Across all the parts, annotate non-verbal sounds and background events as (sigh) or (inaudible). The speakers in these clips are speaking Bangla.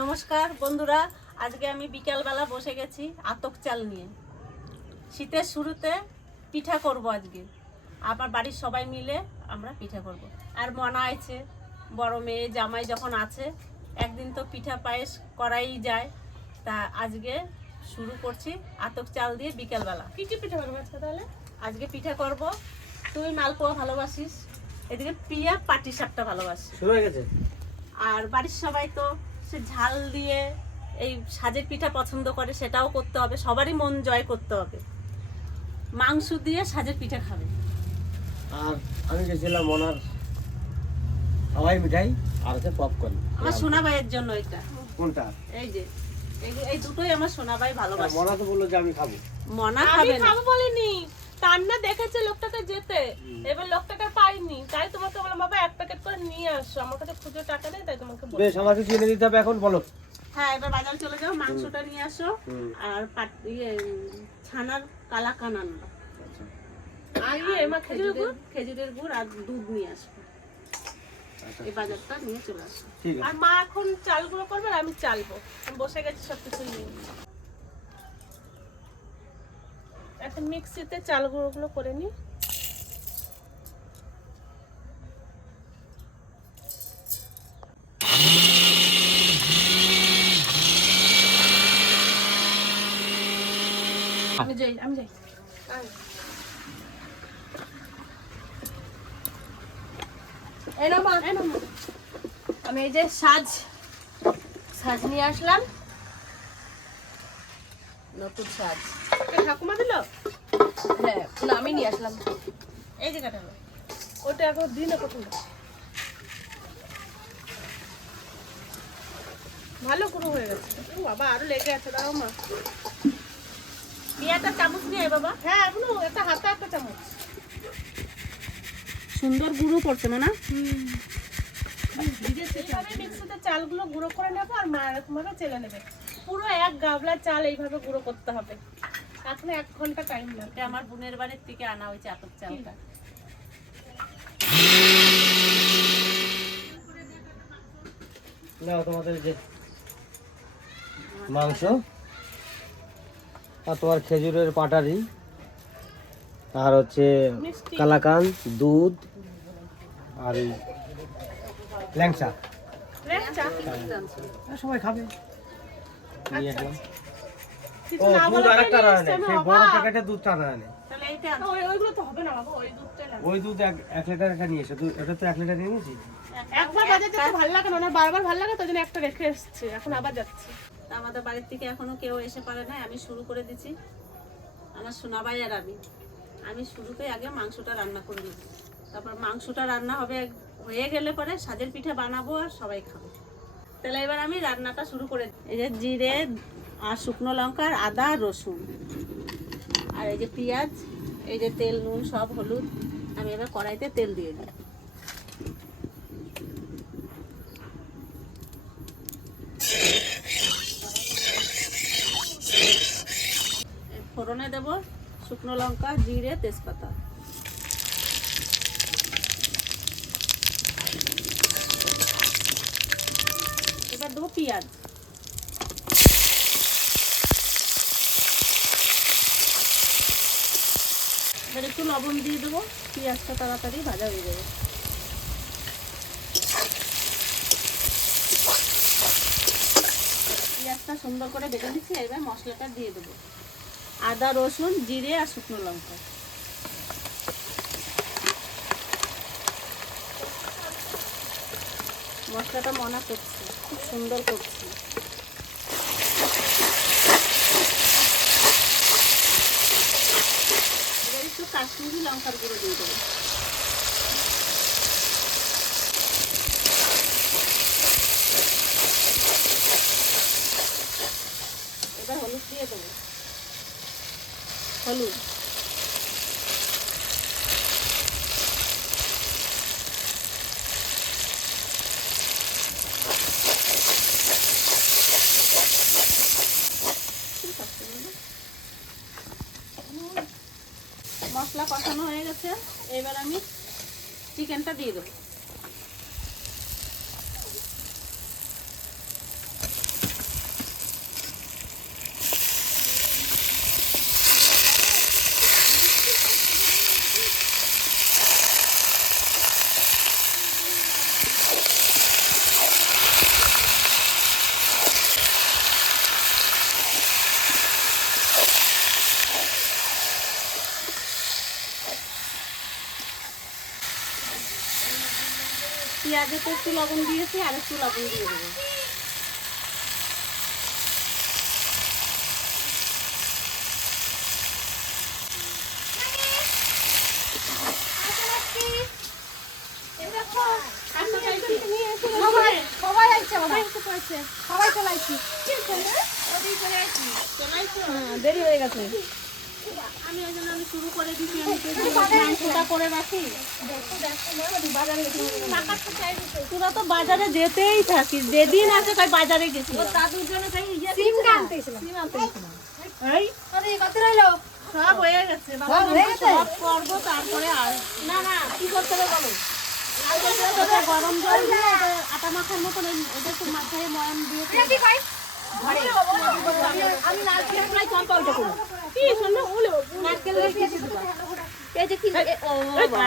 নমস্কার বন্ধুরা। আজকে আমি বিকালবেলা বসে গেছি আতক চাল নিয়ে। শীতের শুরুতে পিঠা করব আজকে। আমার বাড়ির সবাই মিলে আমরা পিঠা করব। আর মনা আছে বড় মেয়ে জামাই যখন আছে একদিন তো পিঠা পায়েস করাই যায়। তা আজকে শুরু করছি আতক চাল দিয়ে বিকালবেলা। কি কি পিঠা করব আজকে তাহলে? আজকে পিঠা করব তুই মালপোয়া ভালোবাসিস এদিকে প্রিয়া পাটি সাপটা ভালোবাসে। শুরু হয়ে গেছে। আর বাড়ির সবাই তো সে ঝাল দিয়ে এই সাজের পিঠা পছন্দ করে সেটাও করতে হবে। সবারই মন জয় করতে হবে। মাংস দিয়ে সাজের পিঠা খাবে। আর আমি গেছিলাম ওনার হাওয়াই মিঠাই আর আছে পপকর্ন আমার সোনাবাইয়ের জন্য এটা। কোনটা? এই যে এই- এই দুটোই আমার সোনাবাই ভালোবাসে। মনা তো বলল যে আমি খাব। মনা খাবে না। খাব বলিনি। তান্না দেখেছে লোকটাকে যেতে। এবার লোকটাকে পাইনি। তাই তোমাকে বললাম বাবা এক প্যাকেট করে নিয়ে আসো। আমার কাছে খুচরো টাকা নেই তাই তোমাকে বেশ আমাকে কিনে দিতে হবে এখন বলো। হ্যাঁ এবার বাজার চলে যাও মাংসটা নিয়ে আসো। আর ইয়ে ছানার কালা কান আনবা আর ইয়ে মা খেজুর খেজুরের খেজুরের গুড়? আর দুধ নিয়ে আসব। আচ্ছা, এই বাজারটা নিয়ে চলে আসো আর মা এখন চালগুলো করবে আর আমি চালবো। আমি বসে গেছি সব কিছু নিয়ে। এখন মিক্সিতে চালগুলো করে নি আমি যাই আমি যাই। আমি এই যে সাজ সাজ নিয়ে আসলাম। নতুন সাজ। ঠাকুমা দিল? হ্যাঁ না আমি নিয়ে আসলাম। এই যে ওটা এখন দিন কত ভালো গুঁড়ো হয়ে গেছে। বাবা আরও লেগে আছে দাও মা। পিয়াটা চামচ নিয়ে বাবা। হ্যাঁ এখনও একটা হাতে একটা চামচ। সুন্দর গুঁড়ো করছে না মিক্সিতে চালগুলো গুঁড়ো করে নেব আর মা এরকম ভাবে চেলে নেবে। পুরো এক গাবলা চাল এইভাবে গুঁড়ো করতে হবে। এখন এক ঘণ্টা টাইম লাগবে। আমার বোনের বাড়ির থেকে আনা হয়েছে আতপ চালটা। নাও তোমাদের যে মাংস আর তোমার খেজুরের পাটারি আর হচ্ছে কালাকান দুধ আর এই ল্যাংচা। ল্যাংচা? সবাই খাবে। নিয়ে আসলাম কিছু না বলে আরেকটা নিয়ে আনে এসছে না সেই বড় প্যাকেটে দুধটা না তাহলে এইটা ওই- ওইগুলো তো হবে না বাবা ওই দুধটাই ওই দুধ এক এক লিটার একটা নিয়ে এসে। এটা তো এক লিটার নিয়ে নিয়েছি একবার বাজার যেতে ভালো লাগে না বারবার ভালো লাগে তাই জন্য একটা রেখে এসছে। এখন আবার যাচ্ছে। তা আমাদের বাড়ির থেকে এখনও কেউ এসে পারে না আমি শুরু করে দিছি। আমার সোনাবাই আর আমি। আমি শুরুতেই আগে মাংসটা রান্না করে নিব তারপর মাংসটা রান্না হবে হয়ে গেলে পরে সাজের পিঠা বানাবো আর সবাই খাব। তাহলে এবার আমি রান্নাটা শুরু করে। এই যে জিরে আর শুকনো লঙ্কা আর আদা রসুন। আর এই যে পেঁয়াজ, এই যে তেল, নুন, সব হলুদ, আমি এবার কড়াইতে তেল দিয়ে দিই। ফোড়নে দেব শুকনো লঙ্কা, জিরে, তেজপাতা। এবার দেবো পেঁয়াজ। এবার একটু লবণ দিয়ে দেবো, পেঁয়াজটা তাড়াতাড়ি ভাজা হয়ে যাবে। পেঁয়াজটা সুন্দর করে বেটে নিচ্ছি, এবার মশলাটা দিয়ে দেবো। আদা, রসুন, জিরে আর শুকনো লঙ্কা। মশলাটা মনা করছে, খুব সুন্দর করছে এবার একটু কাশ্মীরি লঙ্কার গুঁড়ো দিয়ে দেবো। এবার হলুদ দিয়ে দেবো। হলুদ মশলা কষানো হয়ে গেছে এবার আমি চিকেনটা দিয়ে দেবো। পেঁয়াজে তো একটু লবণ দিয়েছি আর একটু লবণ দিয়ে দেবো সবাই আসছে বাবা সবাই চলে আসছি হ্যাঁ, দেরি হয়ে গেছে আমি ওই জন্য আমি শুরু করে দিচ্ছি আমি তো যে মাংসটা করে রাখি তোরা তো বাজারে যেতেই থাকিস। যেদিন আছে তাই বাজারে গেছি দাদুর জন্য সেই ইয়ে সিম আনতে সিম আনতে এই? আরে কত রইল সব হয়ে গেছে। বাবা সব করব তারপরে আর না না কি করতে হবে বলো? গরম জল দিয়ে আটা মাখার মতন ওটা মাথায় ময়াম দিয়ে আমি প্রায় চম্পা ওইটা করব। কি শোনো হলো নারকেলের এই যে কি ও বাবা।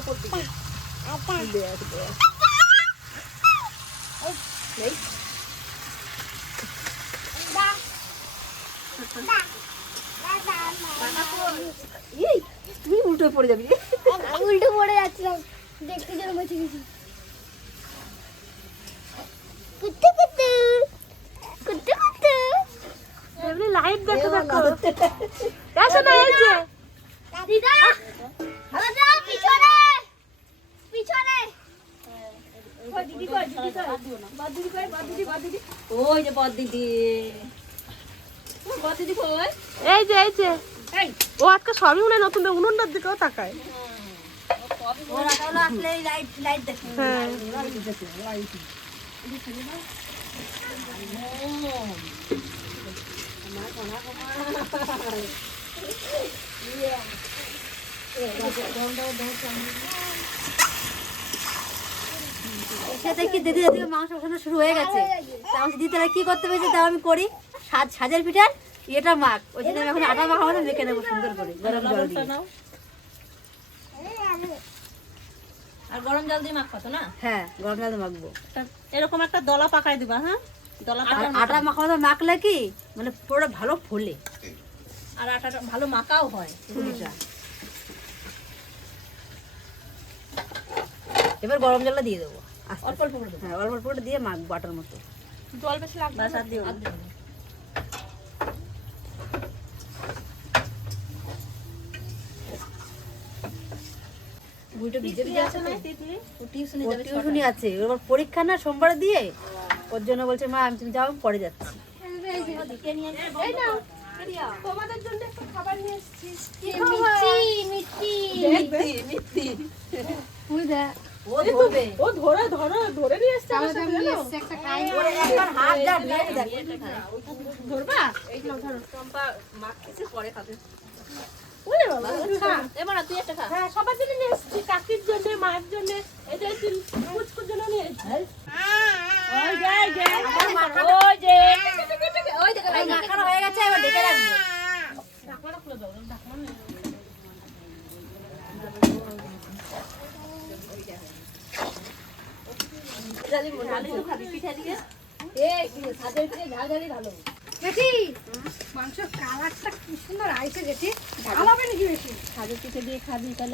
তুমি উল্টো পড়ে যাবি। উল্টো পড়ে যাচ্ছিলাম। দেখতে যেন হচ্ছে গেছি দিদি। দিদি কই? এই যে এই যে। ও আজকে সবই মনে নতুন উনুনটার দিকেও তাকায়। ওরা তাহলে আসলে লাইট লাইট দেখে হ্যাঁ সে দেখি দিদি এদিকে মাংস কষানো শুরু হয়ে গেছে? দিদি কি করতে পেরেছে তাও আমি করি। সাজ সাজের পিঠার এটা মাখ। ওই জন্য এখন আটা মাখা মানে মেখে নেব সুন্দর করে গরম জল দিয়ে। আর গরম জল দিয়ে মাখা তো না? হ্যাঁ গরম জল দিয়ে মাখবো। এরকম একটা দলা পাকাই দিবা হ্যাঁ? দলা আটা মাখা মাখলে কি? মানে পুরোটা ভালো ফোলে। আর আটাটা ভালো মাখাও হয় রুটিটা এবার গরম জলটা দিয়ে দেবো। অল্প অল্প করে হ্যাঁ অল্প অল্প করে দিয়ে মাখবো মতো। জল বেশি লাগবে বাস আর দিও টিউশনে আছে। ওর পরীক্ষা না সোমবার দিয়ে ওর জন্য বলছে মা আমি তুমি যাও পরে যাচ্ছি। তোমাদের জন্য একটু খাবার নিয়ে এসেছি। মিষ্টি মিষ্টি। ও ধরবে। ও ধরে ধরে ধরে নিয়ে এসছে আমার সাথে জানো? একটা খাই ওর একবার হাত যা ব্লেড দেখ। ধরবা? চম্পা মাখতেছে পরে খাবে। ওরে বাবা খা। এবার তুই একটা খা। হ্যাঁ সবার জন্য নিয়ে এসেছি কাকির জন্য মায়ের জন্য এটা তিন কুচকুর জন্য নিয়ে এসেছি। ওই যাই যাই ওই যে। ওই দেখো মাখানো হয়ে গেছে এবার ডেকে রাখব। ঢাকনাটা খুলে দাও ঢাকনা নেই। এই সাজের পিঠে ঝাল ঝালই ভালো বেশি মাংস কালারটা কি সুন্দর আইছে গেছে ঝাল হবে নাকি বেশি খাদি পিঠে দিয়ে খাবি তাহলে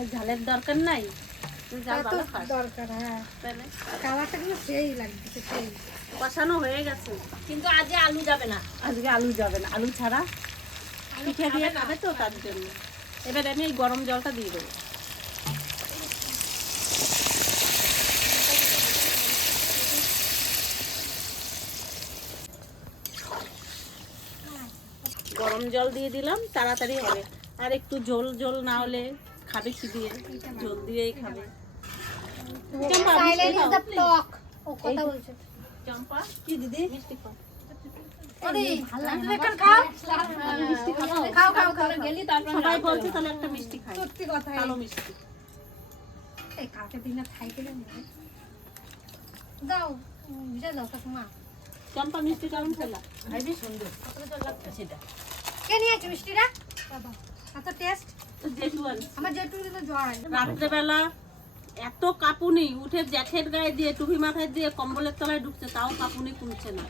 ঝালের দরকার নাই দরকার হ্যাঁ কালারটা কিন্তু সেই লাগছে সেই কষানো হয়ে গেছে কিন্তু আজ আলু যাবে না আজকে আলু যাবে না আলু ছাড়া পিঠে দিয়ে খাবে তো তার জন্য এবার আমি এই গরম জলটা দিয়ে দেবো গরম জল দিয়ে দিলাম তাড়াতাড়ি হবে। আর একটু ঝোল ঝোল না হলে খাবে কি দিয়ে? ঝোল দিয়েই খাবে। চম্পা কি দিদি? মিষ্টি খাও। খাও খাও। খাও গেলি তারপর সবাই বলছে তাহলে একটা মিষ্টি খাই। সত্যি কথা কালো এই। দিন চম্পা মিষ্টি কেমন খেলা সুন্দর। সেটা? কে নিয়েছে মিষ্টিটা? বাবা এত টেস্ট। আমার জেঠু কিন্তু জ্বর রাত্রেবেলা এত কাঁপুনি উঠে জ্যাকেট গায়ে দিয়ে টুপি মাথায় দিয়ে কম্বলের তলায় ঢুকছে তাও কাঁপুনি কমছে না।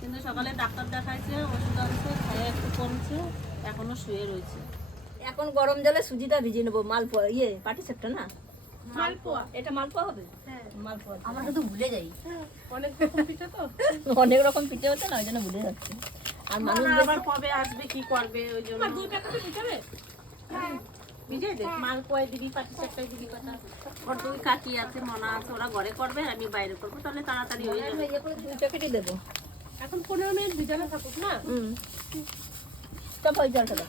কিন্তু সকালে ডাক্তার দেখাইছে ওষুধ আনছে খাইয়ে একটু কমছে এখনও শুয়ে রয়েছে। এখন গরম জলে সুজিটা ভিজিয়ে নেব মালপোয়া ইয়ে পাটি সেপটা না? মালপোয়া। এটা মালপোয়া হবে? আমরা শুধু ভুলে যাই। অনেক রকম পিঠে তো? (laughs) অনেক রকম পিঠে হচ্ছে না ওই জন্য ভুলে যাচ্ছে। আর মানুষ আবার কবে আসবে কি করবে ওই জন্য। দুই প্যাকেটে পিঠাবে বুঝে দে দিবি পাটি চারটায় দিবি কথা। ওর দুই কাকি আছে মনা আছে ওরা ঘরে করবে আমি বাইরে করব তাহলে তাড়াতাড়ি হয়ে যাবে। ইয়ে করে দুই প্যাকেটই দেবো। এখন পনেরো মিনিট ভিজানো থাকুক না? হুম। ওই জলটা দাও।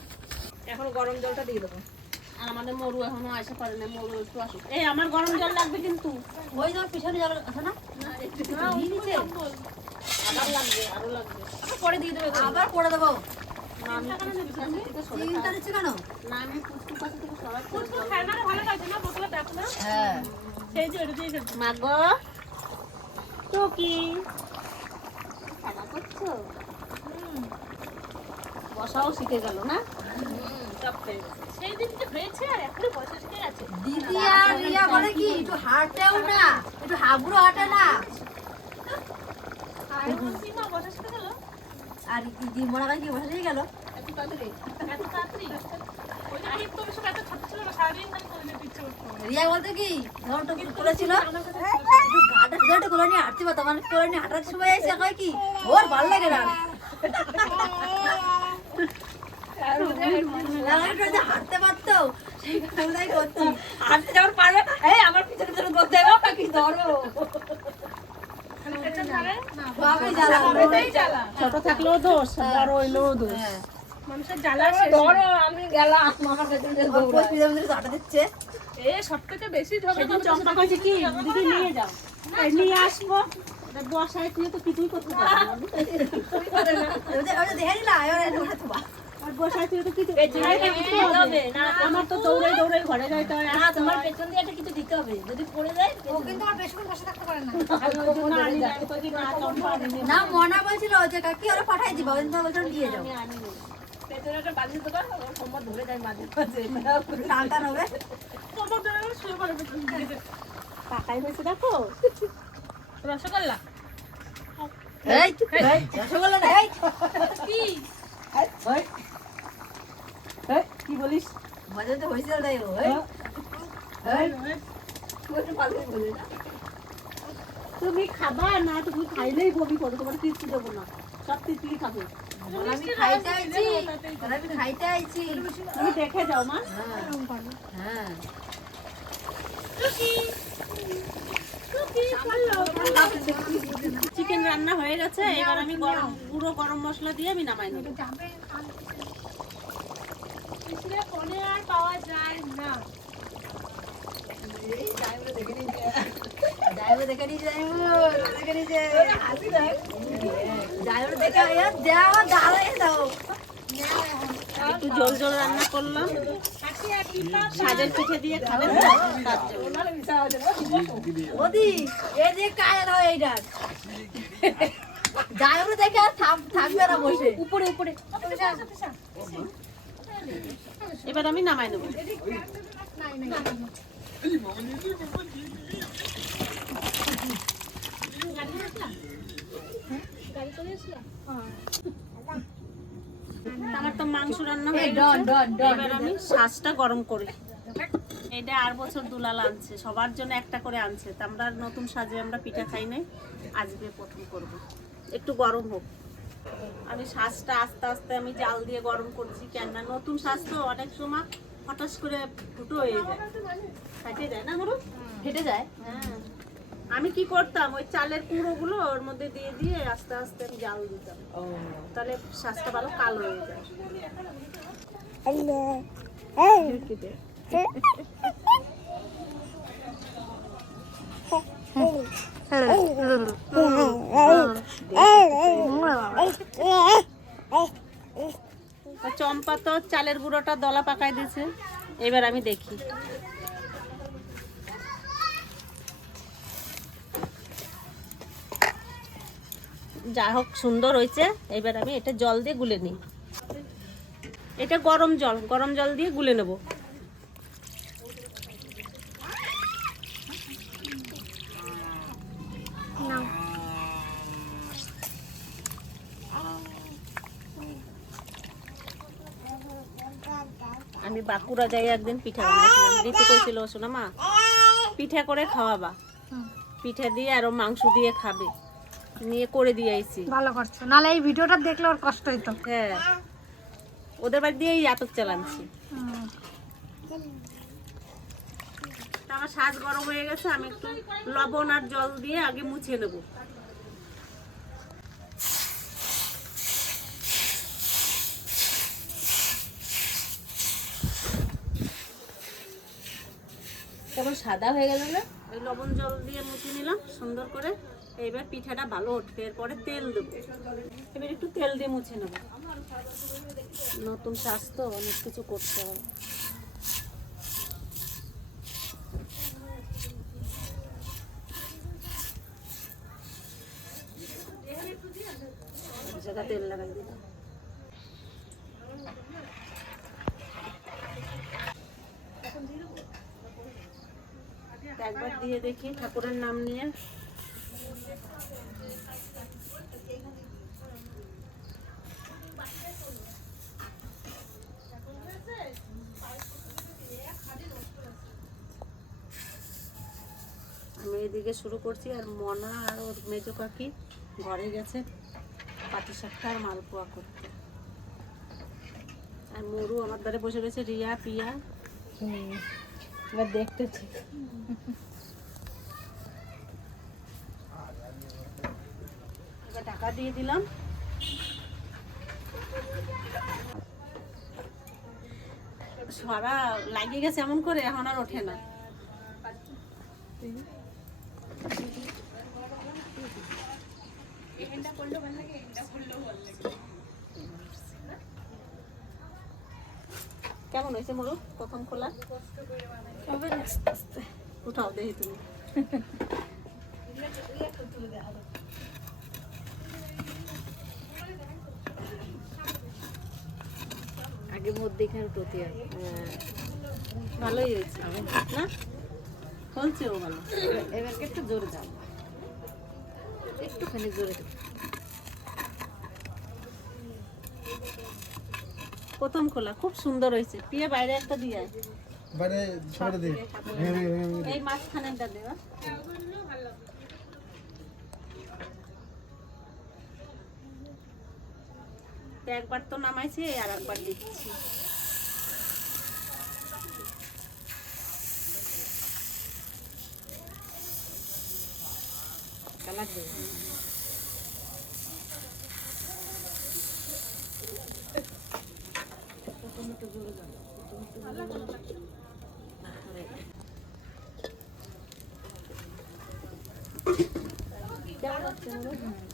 এখন গরম জলটা দিয়ে দেবো। আর আমাদের মরু এখনও আসে পারে না মরু একটু আসুক। এই আমার গরম জল লাগবে কিন্তু। ওই পিছনে জল আছে না? আবার লাগবে আরও লাগবে। পরে দিয়ে দেবে। আবার করে দেবো? না আমি পুচকুর কাছে থেকে সরে চিন্তা দিচ্ছে কেন? না আমি পুচকুর কাছে থেকে সরাই করে জল খায় না ভালো লাগছে না? বোতলে দেখো না? হ্যাঁ। খেলা করছ? বসাও শিখে গেল না? সেই দিন থেকে হয়েছে আর এখনই বয়সে শিখে গেছে দিদি আর রিয়া বলে কি? একটু হাঁটেও না একটু হাবুড়ো হাঁটে না। আর মা বয়সে গেল? দিদি মনে হয় কি বসে গেল? এত তাড়াতাড়ি? এত তাড়াতাড়ি? ওই যে আমি তো ওই সময় এত ছোট ছিল না সারাদিন খালি করে দিতে ইচ্ছে করতো। রিয়া বলতে কি? যখন টুকি করেছিল একটু গাটা ফিরে নিয়ে হাঁটতে পারতাম মানে নিয়ে হাঁটার সময় এসে কি? ওর ভালো লাগে না। (laughs) হাঁটতে পারতো কোথায় করছি হাঁটতে যখন পারবে এই আমার পিছনে পিছনে করতে হবে পাখি ধরো ছোট থাকলেও দোষ বড় হইলেও দোষ হ্যাঁ মানুষের জ্বালা ধরো আমি গেলাম আমার হাঁটা দিচ্ছে এ সব থেকে বেশি সেদিন চম্পা কইছে কি দিদি নিয়ে যাও নিয়ে আসব বসায় তুই তো কিছুই করতে পারবি না আমার তো দৌড়ে দৌড়ে ঘরে যাইতে হয়। তোমার পেছন দিয়ে একটা কিছু দিতে হবে। যদি পড়ে যায় ও কিন্তু আর বেশিক্ষণ বসে থাকতে পারে না। আমি ওই জন্য আনি না, মনা বলছিল যে কাকি ওরা পাঠাই দিবা জন্য বলছিল নিয়ে যাও। পেছনে একটা বালিশ দোকান কোমর ধরে যায় মাঝে মাঝে। টান হবে। কোমর ধরে শুয়ে পড়ে পেছন হয়েছে দেখো। রসগোল্লা। এই রসগোল্লা না এই কি কি বলিস? মজা তো পালিয়ে বলে না? তুমি খাবা না তুমি খাইলেই বমি করো তোমার কিছু দেবো না। সব তুই খাবে। আমি খাইতে আইছি। আমি খাইতে আইছি। তুমি দেখে যাও মা। হ্যাঁ। চিকেন রান্না হয়ে গেছে এবার আমি গরম গুঁড়ো গরম মশলা দিয়ে আমি নামাই নেব যাবে আর মিষ্টিটা ফোনে আর পাওয়া যায় না। একটু জল জল রান্না করলাম। সাজের পিঠে দিয়ে খাবেন এই যে কায়রা হয় এইটা। যাইবো দেখে আর থাকবে না বসে। উপরে উপরে। এবার আমি নামাই নেব। আমার তো মাংস রান্না হয়ে এবার আমি শ্বাসটা গরম করি। এটা আর বছর দুলাল আনছে সবার জন্য একটা করে আনছে। তা আমরা নতুন সাজে আমরা পিঠা খাই নাই আজকে প্রথম করব। একটু গরম হোক। আমি শ্বাসটা আস্তে আস্তে আমি জাল দিয়ে গরম করছি কেননা নতুন শ্বাস তো অনেক সময় হঠাৎ করে ফুটো হয়ে যায়। ফাটে যায় না গরু ফেটে যায়? হ্যাঁ। আমি কি করতাম ওই চালের কুঁড়োগুলো ওর মধ্যে দিয়ে দিয়ে আস্তে আস্তে আমি জাল দিতাম। তাহলে শ্বাসটা ভালো কালো হয়ে যায়। তা চম্পা তো চালের গুঁড়োটা দলা পাকায় দিয়েছে। এবার আমি দেখি। যা হোক, সুন্দর হয়েছে। এবার আমি এটা জল দিয়ে গুলে নিই। এটা গরম জল গরম জল দিয়ে গুলে নেব। বাঁকুড়া যাই একদিন পিঠা বানাইছিলাম ঋতু কইছিল শোনা মা পিঠা করে খাওয়াবা। পিঠা দিয়ে আরও মাংস দিয়ে খাবে। নিয়ে করে দিয়ে আইছি। ভালো করছ। নাহলে এই ভিডিওটা দেখলে ওর কষ্ট হইতো। হ্যাঁ। ওদের বাড়ি দিয়েই আতক চালাচ্ছি আমার সাজ গরম হয়ে গেছে আমি একটু লবণ আর জল দিয়ে আগে মুছিয়ে নেব। সাদা হয়ে গেল না? ওই লবণ জল দিয়ে মুছে নিলাম, সুন্দর করে। এইবার পিঠাটা ভালো উঠবে, এরপরে তেল দেবো। এবার একটু তেল দিয়ে মুছে নেব। নতুন স্বাস্থ্য অনেক কিছু করতে হবে। তেল লাগাই দিলাম একবার দিয়ে দেখি, ঠাকুরের নাম নিয়ে। আমি এদিকে শুরু করছি, আর মনা আর ওর মেজো কাকি ঘরে গেছে পাটি সাপটা আর মালপোয়া করতে। আর মরু আমার দ্বারে বসে রয়েছে, রিয়া, পিয়া। এবার দেখতেছি। ঢাকা দিয়ে দিলাম। সরা লাগিয়ে গেছে এমন করে এখন আর ওঠে না। কেমন হয়েছে মরু? প্রথম খোলা? উঠাও দেখি তুমি। (laughs) আগে মধ্যে এখানে টোতে হ্যাঁ, ভালোই হয়েছে। না? চলছেও ভালো। এবারকে একটু জোরে দাও। একটুখানি জোরে দাও। প্রথম খোলা খুব সুন্দর হয়েছে। পিয়ে বাইরে একটা দিয়ে। বাইরে ছড়ে দে। ভেঙে ভেঙে ভেঙে এই মাঝখানেরটা দেওয়া একবার তো নামাইছি আর একবার দিচ্ছি।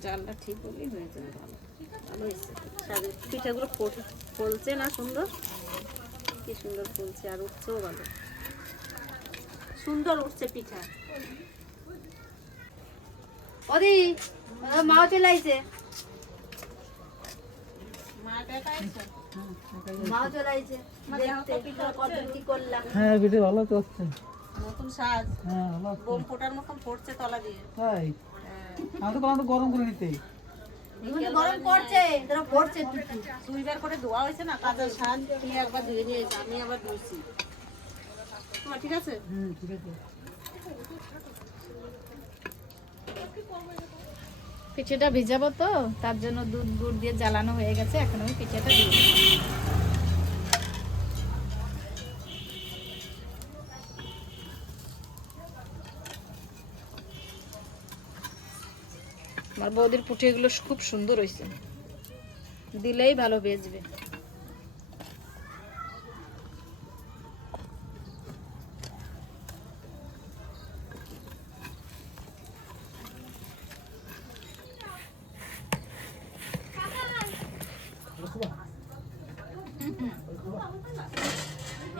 চালটা ঠিক হলেই হয়ে যাবে ভালো। ভালো হয়েছে। সাজে পিঠাগুলো ফলছে না সুন্দর? কি সুন্দর ফুলছে আর উঠছেও ভালো। সুন্দর উঠছে পিঠা। ওদি মাও চলে আইছে। মা একা আইছো? মাও চলে আইছে। কি করলাম। হ্যাঁ ভিডিও ভালো তো নতুন সাজ? হ্যাঁ ভালো বোম ফোটার মতন ফোটছে তলা দিয়ে। তাই? আমি তো বললাম গরম করে নিতে। গরম পড়ছে তোরা পড়ছে দুইবার করে ধোয়া হয়েছে না কাজের সাজ তুমি একবার ধুয়ে নিয়েছো আমি আবার ধুয়েছি। তোমার ঠিক আছে? হুম ঠিক আছে। পিঠেটা ভিজাবো তো তার জন্য দুধ গুড় দিয়ে জ্বালানো হয়ে গেছে এখন আমি পিঠেটা দিয়ে আমার বৌদির পুঠিগুলো খুব সুন্দর হয়েছে দিলেই ভালো বেজবে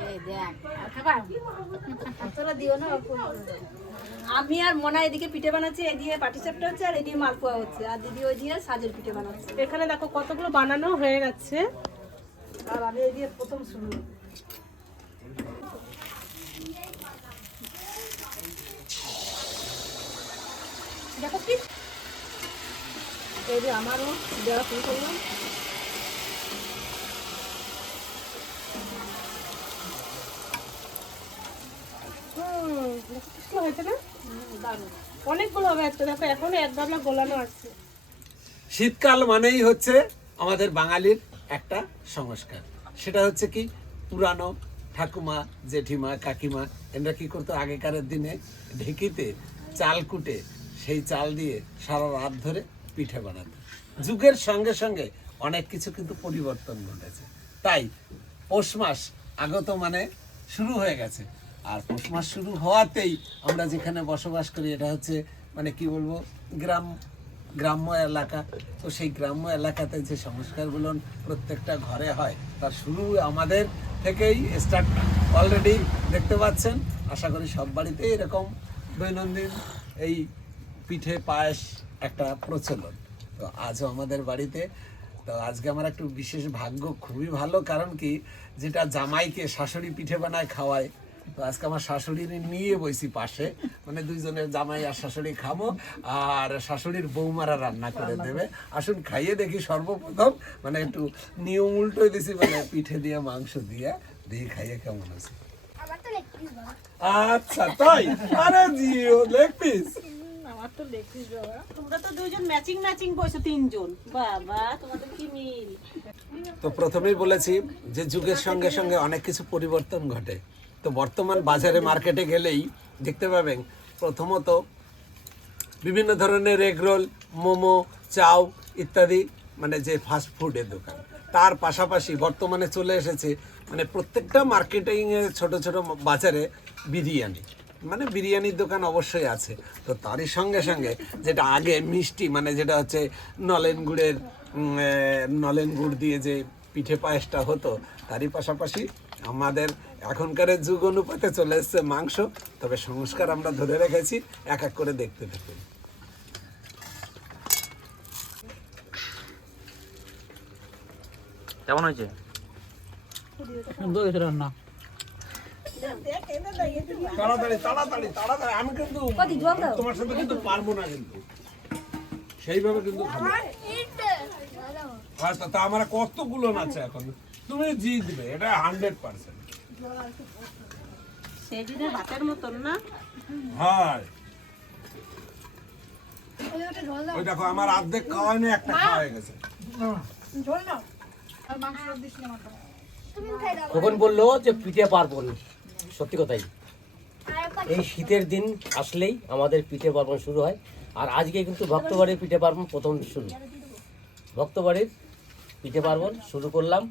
এই দেখ আর খাবা আর তোরা দিও না অল্প অল্প করে দাও। আমি আর মনা এদিকে পিঠে বানাচ্ছি এদিকে পাটিসাপটা হচ্ছে আর এদিকে মালপোয়া হচ্ছে। আর দিদি ওই দিয়ে সাজের পিঠে বানাচ্ছে। এখানে দেখো কতগুলো বানানো হয়ে গেছে। আর আমি এদিকে প্রথম শুরু। দেখো কি? এই যে আমারও দেওয়া শুরু করলাম। হয়েছে না? অনেকগুলো হবে আজকে দেখো, এখনও এক গামলা গোলানো আছে। শীতকাল মানেই হচ্ছে আমাদের বাঙালির একটা সংস্কার। সেটা হচ্ছে কি, পুরানো ঠাকুমা, জেঠিমা, কাকিমা এরা কি করতো আগেকারের দিনে? ঢেকিতে চাল কুটে সেই চাল দিয়ে সারা রাত ধরে পিঠে বানাতো। যুগের সঙ্গে সঙ্গে অনেক কিছু কিন্তু পরিবর্তন ঘটেছে। তাই পৌষ মাস আগত মানে শুরু হয়ে গেছে। আর পৌষ মাস শুরু হওয়াতেই আমরা যেখানে বসবাস করি, এটা হচ্ছে মানে কি বলব, গ্রাম, গ্রাম্য এলাকা। তো সেই গ্রাম্য এলাকাতে যে সংস্কারগুলো প্রত্যেকটা ঘরে হয়, তার শুরু আমাদের থেকেই স্টার্ট অলরেডি দেখতে পাচ্ছেন। আশা করি সব বাড়িতেই এরকম দৈনন্দিন এই পিঠে পায়েস একটা প্রচলন। তো আজও আমাদের বাড়িতে, তো আজকে আমার একটু বিশেষ ভাগ্য খুবই ভালো, কারণ কি, যেটা জামাইকে শাশুড়ি পিঠে বানায় খাওয়ায় তো আজকে আমার শাশুড়ি নিয়ে বইছি পাশে। মানে দুইজনের জামাই আর শাশুড়ি খাব আর শাশুড়ির বৌমারা রান্না করে দেবে। আসুন খাইয়ে দেখি সর্বপ্রথম। মানে একটু নিয়ম উল্টোই দিছি মানে পিঠে দিয়ে মাংস দিয়ে। দিয়ে খাইয়ে কেমন আছে আচ্ছা তাই? আরে জিও লেগ পিস আমার তো দেখিস বাবা। তোমরা তো দুইজন ম্যাচিং ম্যাচিং বসে তিনজন। বাবা তোমাদের কি মিল? তো প্রথমেই বলেছি যে যুগের সঙ্গে সঙ্গে অনেক কিছু পরিবর্তন ঘটে। তো বর্তমান বাজারে মার্কেটে গেলেই দেখতে পাবেন, প্রথমত বিভিন্ন ধরনের এগরোল মোমো, চাউ ইত্যাদি মানে যে ফাস্ট ফুডের দোকান। তার পাশাপাশি বর্তমানে চলে এসেছে মানে প্রত্যেকটা মার্কেটিংয়ে ছোট ছোট বাজারে বিরিয়ানি। মানে বিরিয়ানির দোকান অবশ্যই আছে। তো তারই সঙ্গে সঙ্গে যেটা আগে মিষ্টি মানে যেটা হচ্ছে নলেন গুড়ের নলেন গুড় দিয়ে যে পিঠে পায়েসটা হতো, তারই পাশাপাশি আমাদের এখনকার যুগ অনুপাতে চলে এসছে মাংস তবে সংস্কার আমরা ধরে রেখেছি এক এক করে দেখতে থাকুন। কেমন হয়েছে? সুন্দর রান্না। তাড়াতাড়ি তাড়াতাড়ি তাড়াতাড়ি। আমি কিন্তু তোমার সাথে কিন্তু পারব না কিন্তু। সেইভাবে কিন্তু খাব। আচ্ছা তা আমার কতগুলো আছে এখন? তুমি জিতবে এটা হান্ড্রেড পার্সেন্ট ভাতের মতন না? হয়। ওই দেখো আমার অর্ধেক খাওয়া নেই একটা খাওয়া হয়ে গেছে। ঝোল নাও। আর মাংস দিস না আমাকে খোকন বলল যে পিঠে পার্বণ সত্যি কথাই। এই শীতের দিন আসলেই আমাদের পিঠে পার্বণ শুরু হয়। আর আজকে কিন্তু ভক্তবাড়ির পিঠে পার্বণ প্রথম শুরু। ভক্তবাড়ির পিঠে পার্বণ শুরু করলাম।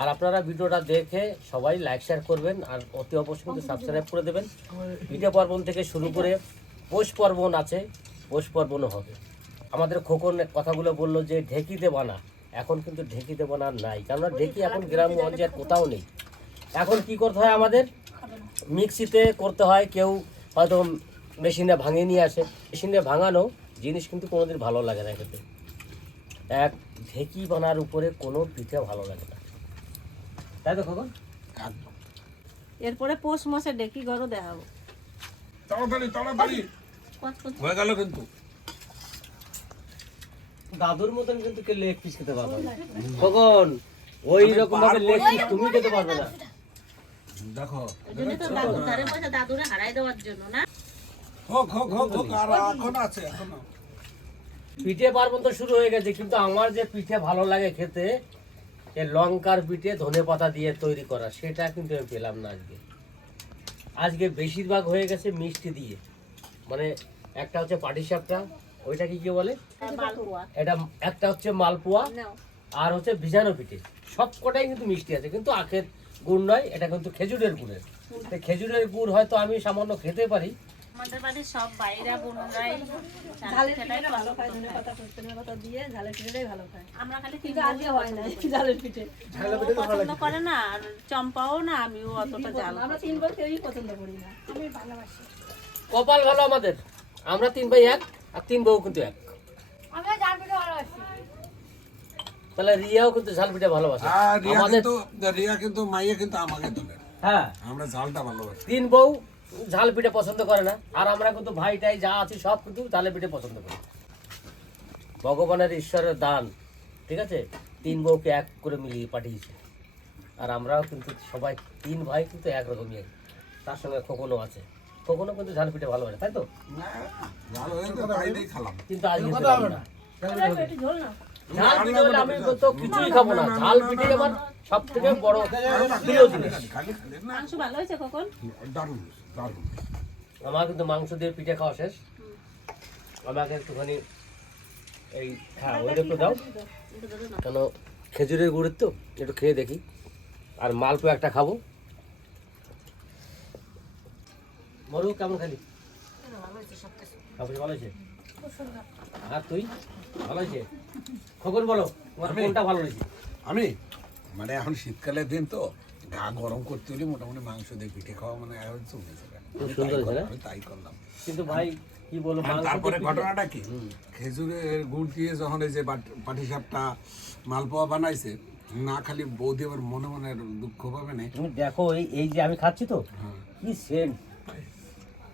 আর আপনারা ভিডিওটা দেখে সবাই লাইক শেয়ার করবেন আর অতি অবশ্যই কিন্তু সাবস্ক্রাইব করে দেবেন। পিঠে পার্বণ থেকে শুরু করে পৌষ পার্বণ আছে পৌষ পার্বণও হবে। আমাদের খোকন কথাগুলো বলল যে ঢেকিতে বানা এখন কিন্তু ঢেকিতে বানা নাই। কেননা ঢেকি এখন গ্রামগঞ্জে আর কোথাও নেই। এখন কি করতে হয় আমাদের? মিক্সিতে করতে হয় কেউ হয়তো মেশিনে ভাঙিয়ে নিয়ে আসে। মেশিনে ভাঙানো জিনিস কিন্তু কোনোদিন ভালো লাগে না খেতে। এক ঢেকি বানার উপরে কোনো পিঠে ভালো লাগে না। তাই তো খোকন? এরপরে পৌষ মাসে ডেকি দেখাবো। তাড়াতাড়ি তাড়াতাড়ি। হয়ে গেল কিন্তু। দাদুর মতন কিন্তু কে লেগ পিস খেতে পারবে না। ওই রকম ভাবে লেগ পিস তুমি খেতে পারবে না। দেখো তো দাদুর ধারে বসে দাদুরে হারাই দেওয়ার জন্য না? হোক হোক হোক হোক আর এখন আছে এখনও। পিঠে পার্বণ তো শুরু হয়ে গেছে কিন্তু আমার যে পিঠে ভালো লাগে খেতে লঙ্কার পিঠে ধনে পাতা দিয়ে তৈরি করা সেটা কিন্তু আমি পেলাম না আজকে। আজকে বেশিরভাগ হয়ে গেছে মিষ্টি দিয়ে। মানে একটা হচ্ছে পাটিসাপটা ওইটা কি কি বলে এটা একটা হচ্ছে মালপোয়া আর হচ্ছে ভিজানো পিঠে। সব কটাই কিন্তু মিষ্টি আছে কিন্তু আখের গুড় নয় এটা কিন্তু খেজুরের গুড়ের। খেজুরের গুড় হয়তো আমি সামান্য খেতে পারি আমাদের বাড়ির সব বাইরা বোনরাই ঝালের সেটাই ভালো খায় ধনে পাতা সজনে পাতা দিয়ে ঝালের পিঠেটাই ভালো খায় আমরা খালি কিন্তু আজকে হয় না ঝালের পিঠে। পছন্দ করে না আর চম্পাও না আমিও অতটা জাল আমরা তিন বার কেউই পছন্দ করি না। আমি ভালোবাসি। কপাল ভালো আমাদের। আমরা তিন ভাই এক আর তিন বউ কিন্তু এক। আমরা জাল পিঠে ভালোবাসি। তাহলে রিয়াও কিন্তু ঝাল পিঠা ভালোবাসে। আর রিয়া কিন্তু রিয়া কিন্তু মাইয়া কিন্তু আমাকে হ্যাঁ। আমরা ঝালটা ভালোবাসি। তিন বউ ঝাল পিঠে পছন্দ করে না। আর আমরা কিন্তু ভাইটাই যা আছে সব কিন্তু ঝালে পিঠে পছন্দ করি। ভগবানের ঈশ্বরের দান ঠিক আছে? তিন বউকে এক করে মিলিয়ে পাঠিয়েছে। আর আমরাও কিন্তু সবাই তিন ভাই কিন্তু একরকমই তার সঙ্গে খোকনও আছে। খোকনও কিন্তু ঝাল পিঠে তো? ভালো হয়ে তো তাই খালাম। কিন্তু আজকে তো ঝাল পিঠে হলে আমি তো কিছুই খাব না। ঝাল পিঠে আমার সব থেকে বড় প্রিয় জিনিস। ভালো হয়েছে দারুণ। আমার কিন্তু মাংস দিয়ে পিঠে খাওয়া শেষ। আমাকে একটুখানি এই হ্যাঁ ওইটা একটু দাও। কেন খেজুরের গুড়ের তো একটু খেয়ে দেখি। আর মালপো একটা খাব। মরু কেমন খালি? ভালো হয়েছে। আর তুই? ভালো হয়েছে? খবর বলো তোমার কোনটা ভালো হয়েছে? আমি? মানে এখন শীতকালের দিন তো। গা গরম করতে হলে মোটামুটি মাংস দিয়ে পিঠে খাওয়া মানে চলে যাবে তাই করলাম কিন্তু ভাই কি বলব আর তারপরে ঘটনাটা কি? খেজুরের গুড় দিয়ে যখন এই যে পাটিসাপটা মালপোয়া বানাইছে না খালি বৌদি আবার মনে মনে দুঃখ পাবে না। তুমি দেখো এই এই যে আমি খাচ্ছি তো কি সেম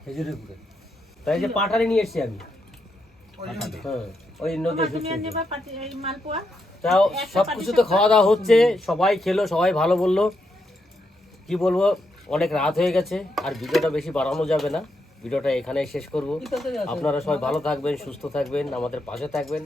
খেজুরের গুড়ে। তাই যে পাটারি নিয়ে এসেছি আমি। হ্যাঁ ওই নদী তুমি আর পাটি- এই মালপোয়া। তাও সব কিছু তো খাওয়া দাওয়া হচ্ছে সবাই খেলো সবাই ভালো বলল। কি বলব অনেক রাত হয়ে গেছে আর ভিডিওটা বেশি বাড়ানো যাবে না। ভিডিওটা এখানেই শেষ করব। আপনারা সবাই ভালো থাকবেন সুস্থ থাকবেন আমাদের পাশে থাকবেন।